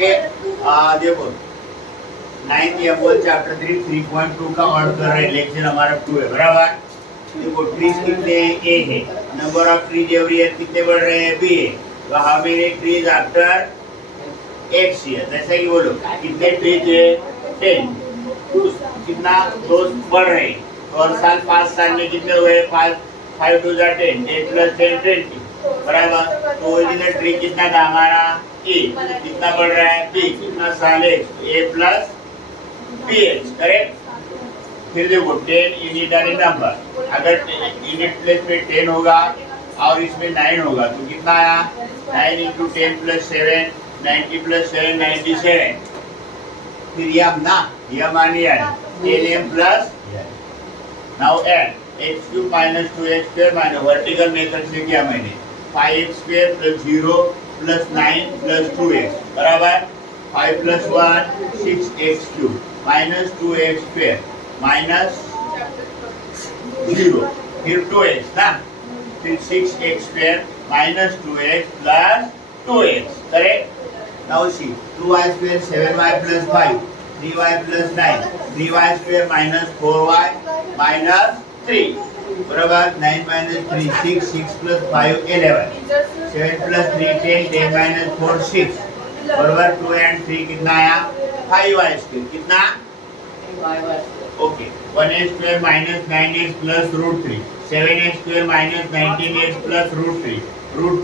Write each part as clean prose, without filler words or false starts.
Okay देखो 9th M1 chapter 3 3.2 का order कर रहे हैं। लेक्चर हमारा 2 है बराबर। देखो ट्रीज कितने हैं? ए है। Number of trees every year कितने बढ़ रहे हैं? बी है। तो how many trees after x year? जैसे कि बोलो कितने ट्रीज है? 10। कितना दोस्त बढ़ रहे हैं तो हर साल 5 साल में कितने हुए? 5 2 10 10 प्लस 10 20 बराबर। तो ओरिजिनल ट्री कितना था हमारा? ए। कितना बढ़ रहा है? बी। कितना साल? एक्स। ए प्लस बी एक्स। करेक्ट। फिर देखो 10 यूनिटरी नंबर, अगर यूनिट प्लेस में 10 होगा और इसमें 9 होगा तो कितना आया? 9 इंटू 10 प्लस 7 90 प्लस 7 97। फिर यम ना, यम आनी है 10m plus now add x cube minus 2x square minus vertical method से किया मैंने 5x square plus 0 plus 9 plus 2x बराबर 5 plus 1 6x cube minus 2x square minus 0 फिर 2x ना, फिर 6x square minus 2x plus 2x। Correct. Now see 2y square 7y plus 5 3y plus 9 3y square minus 4y minus 3 बराबर 9 minus 3 6 6 plus 5 11 7 plus 3 10 10 minus 4 6 बराबर 2 and 3 कितना आया? 5y square. कितना? Okay 1x square minus 9x plus root 3 7x square minus 19x plus root 3 root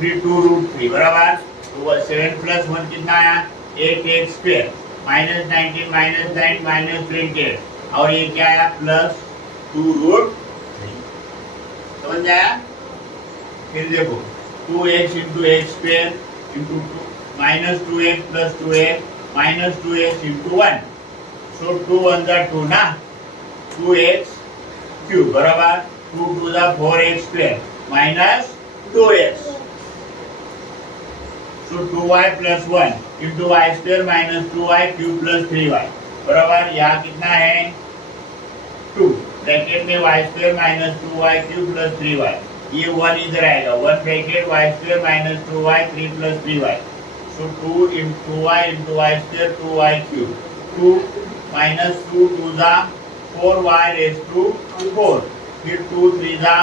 3 2 root 3 बराबर। तो 7 plus 1 कितना आया? 8x square minus 19 minus 9 minus 28 और ये क्या आया? Plus 2 root 3। समझ आया? फिर देखो 2x into X square into minus 2x plus 2x minus 2x into 1 so 2 1 जा 2 ना 2x क्यूब बराबर 2 2 जा 4x square minus 2x so 2y plus 1 into y square minus 2y cube plus 3y बराबर यहाँ कितना है? 2 ब्रैकेट में y square minus 2y cube plus 3y ये 1 इधर आएगा 1 bracket y square minus 2y 3 plus 3y so 2 into y into y square 2y cube 2 minus 2 2 जा 4y raise to 4 फिर 2 3 जा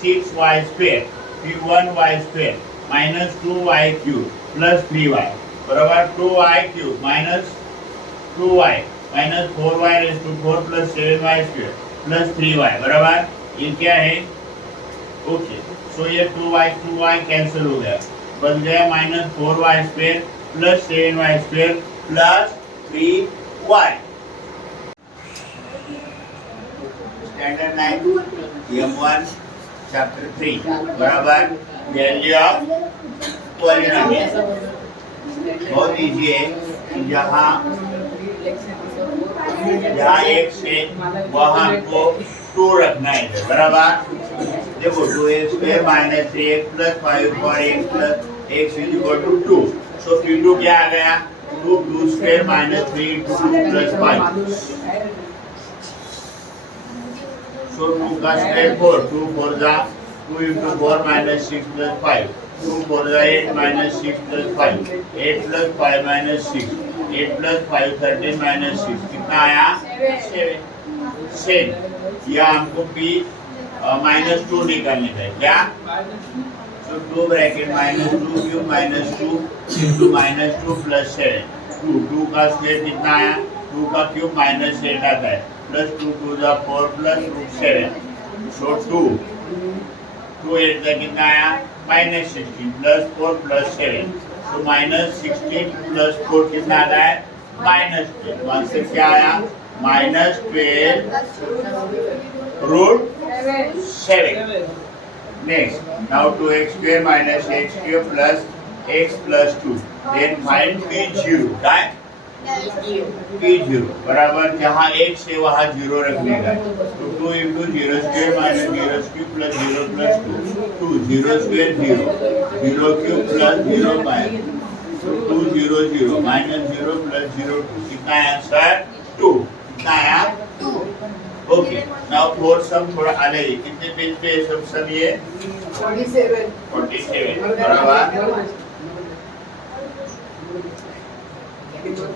6y स्क्वायर फिर 1y square minus 2y cube plus 3y बराबर 2y cube minus 2y minus 4y raise to 4 plus 7y square plus 3y बराबर ये क्या है? Okay so ये 2y कैंसिल हो गया, बन गया minus 4y square plus 7y square plus 3y। Standard 9 M1 chapter 3 बराबर वैल्यू ऑफ पॉलिनोमियल। बहुत इजी है। जहाँ x है वहाँ को 2 रखना है बराबर। देखो 2x square minus 3x plus 5 4x plus x is equal to 2 so Q2 क्या आ गया? 2 2 square minus 3 into 2 plus 5 so 2 का स्क्वायर 4 2 4 जा 2 into 4 minus 6 plus 5 2 4 जा 8 minus 6 plus 5 8 plus 5 minus 6 8 plus 5 13 minus 6 कितना आया? 7। या हमको p माइनस 2 निकालने का है क्या? so 2 bracket minus 2 cube minus 2 into minus 2 plus 7 2 का स्क्वायर कितना आया? 2 का क्यूब माइनस 8 आता है प्लस 2 2 जा 4 प्लस रूट 7 सो 2 2 8 जा कितना आया? Minus 16 plus 4 plus 7 so minus 16 plus 4 कितना आता है? माइनस 12। वहाँ से क्या आया? Minus 12 root 7। Next now 2x square minus x cube plus x plus 2 then find p0 काय p0 बराबर जहाँ x है वहाँ 0 रखने का तो 2 into 0 square minus 0 cube plus 0 plus 2 0 square 0 cube plus 0 minus 2 0 0 minus 0 plus 0 2 कितना है आंसर? 2। कितना आया? 2। ओके नाउ फोर सम थोड़ा अलग है। कितने पेज पे है सब सम ये? 47 बराबर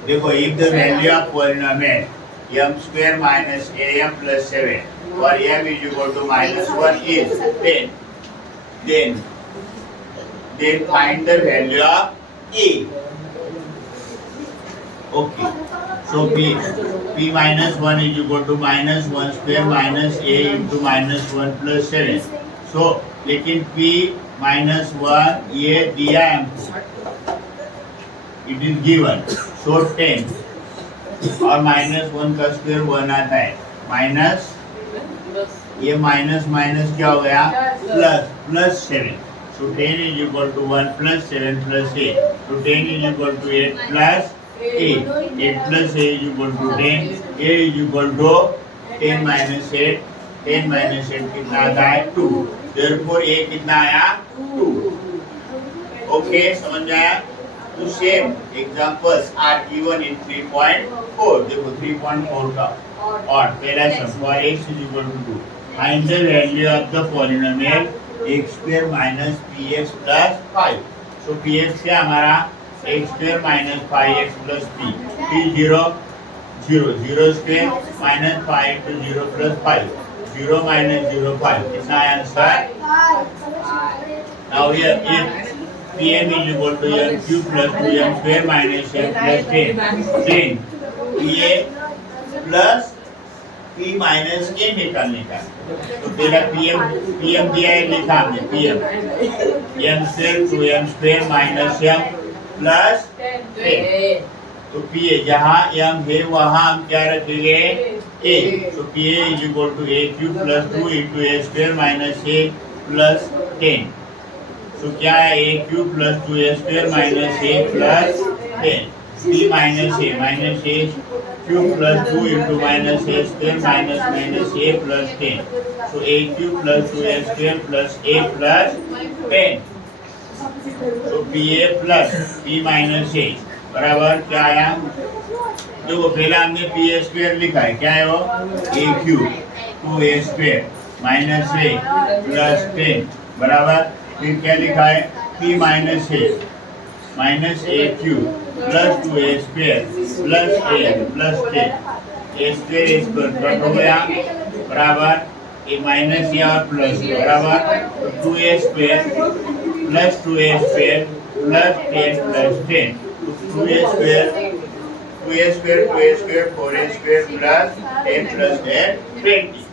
देखो if the value of polynomial m square minus am plus 7 or m is equal to minus 1 is then find the value of a. Okay, so p minus 1 is equal to minus 1 square minus a into minus 1 plus 7. So लेकिन p minus 1 ये दिया हमको, it is given, so 10 और minus 1 का square 1 आता है, minus ये minus minus क्या हो गया plus 7. So 10 is equal to 1 plus 7 plus 8. So 10 is equal to 8 plus 8. 8 plus 8 is equal to 10. A is equal to 10 minus 8. 10 minus 8 कितना आता है 2. Therefore A कितना आया 2. Okay, समझ आया? तो same examples are given in 3.4. देखो 3.4 का और पहला सम for x is equal to 2. Find the value of the polynomial x square minus px plus 5. So px से हमारा x square minus 5x plus p. p 0 0 0 square minus 5 to 0 plus 5. 0 minus 0 5. कितना answer? Now here if pm is equal to m cube plus 2m square minus m plus 10. Then pa plus p minus k निकालने का. तो तेरा pm दिया है, लिखा हमने pm m square 2m square minus m plus 10. तो pa जहाँ m है वहाँ हम क्या रखेंगे a. तो pa is equal to a cube plus 2 into a square minus a plus 10. तो क्या है a cube plus 2a square minus a plus 10. p minus a cube plus 2 into minus a square minus a plus 10. So a cube plus 2a square plus a plus 10. So pa plus p minus a बराबर क्या आया? देखो पहला हमने P A square लिखा है, क्या है वो? ए क्यूब 2a स्क्वायर माइनस ए प्लस 10 बराबर, फिर क्या लिखा है? p minus A cube plus 2a square plus a plus 10. A square cut हो गया बराबर, ए माइनस या प्लस बराबर 2a square plus 2a square plus 10 plus 10. 2a square 4a square plus 10 plus 10 20.